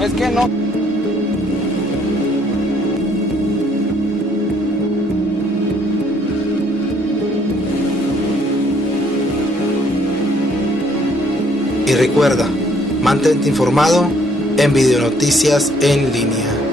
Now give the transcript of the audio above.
Es que no. Y recuerda, mantente informado en Videonoticias en línea.